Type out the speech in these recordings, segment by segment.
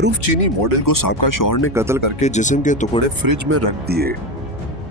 मारूफ चीनी मॉडल को साबका शौहर ने कत्ल करके जिस्म के टुकड़े फ्रिज में रख दिए।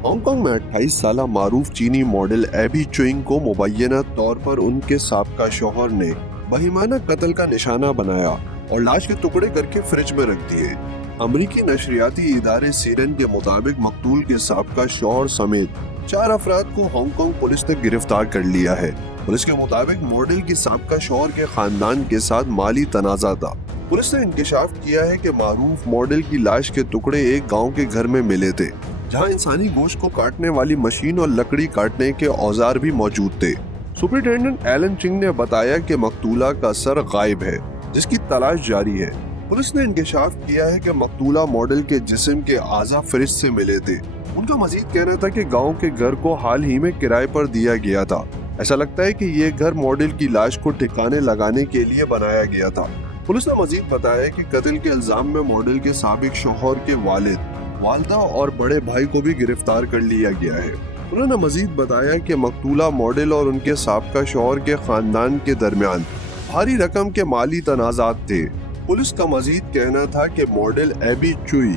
हांगकांग में 28 साला मारूफ चीनी मॉडल एबी चुइंग को मुबैना तौर पर उनके साबका शौहर ने बहिमाना कत्ल का निशाना बनाया और लाश के टुकड़े करके फ्रिज में रख दिए। अमरीकी नशरियाती इदारे सीरन के मुताबिक मकतूल के साबका शौहर समेत 4 अफराद को हांगकांग पुलिस ने गिरफ्तार कर लिया है। पुलिस के मुताबिक मॉडल की साबका शौहर के खानदान के साथ माली तनाजा था। पुलिस ने इंकशाफ किया है कि मारूफ मॉडल की लाश के टुकड़े एक गांव के घर में मिले थे, जहां इंसानी गोश्त को काटने वाली मशीन और लकड़ी काटने के औजार भी मौजूद थे। सुपरिटेंडेंट एलन चिंग ने बताया कि मकतूला का सर गायब है, जिसकी तलाश जारी है। पुलिस ने इंकशाफ किया है कि मकतूला मॉडल के जिस्म के आज़ा फ्रिज से मिले थे। उनका मजीद कहना था कि गांव के घर को हाल ही में किराए पर दिया गया था। ऐसा लगता है कि ये घर मॉडल की लाश को ठिकाने लगाने के लिए बनाया गया था। पुलिस ने मजीद बताया कि कत्ल के इल्जाम में मॉडल के साबिक शौहर के वालिद, वालदा और बड़े भाई को भी गिरफ्तार कर लिया गया है। उन्होंने मजीद बताया कि मकतूला मॉडल और उनके साबका शौहर के खानदान के दरमियान भारी रकम के माली तनाजात थे। पुलिस का मजीद कहना था कि मॉडल एबी चुई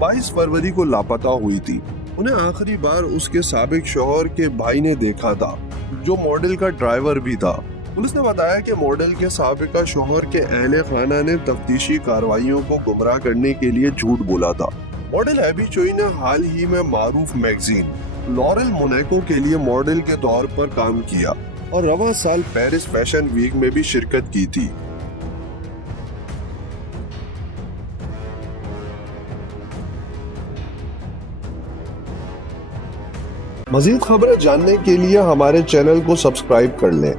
22 फरवरी को लापता हुई थी। उन्हें आखिरी बार उसके साबिक शौहर के भाई ने देखा था, जो मॉडल का ड्राइवर भी था। पुलिस ने बताया कि मॉडल के साबिका शौहर के अहले खाना ने तफ्तीशी कार्रवाइयों को गुमराह करने के लिए झूठ बोला था। मॉडल एबी चुई ने हाल ही में मारूफ मैगजीन लॉरेल मोनाको के लिए मॉडल के तौर पर काम किया और रवां साल पेरिस फैशन वीक में भी शिरकत की थी। मजीद खबरें जानने के लिए हमारे चैनल को सब्सक्राइब कर लें।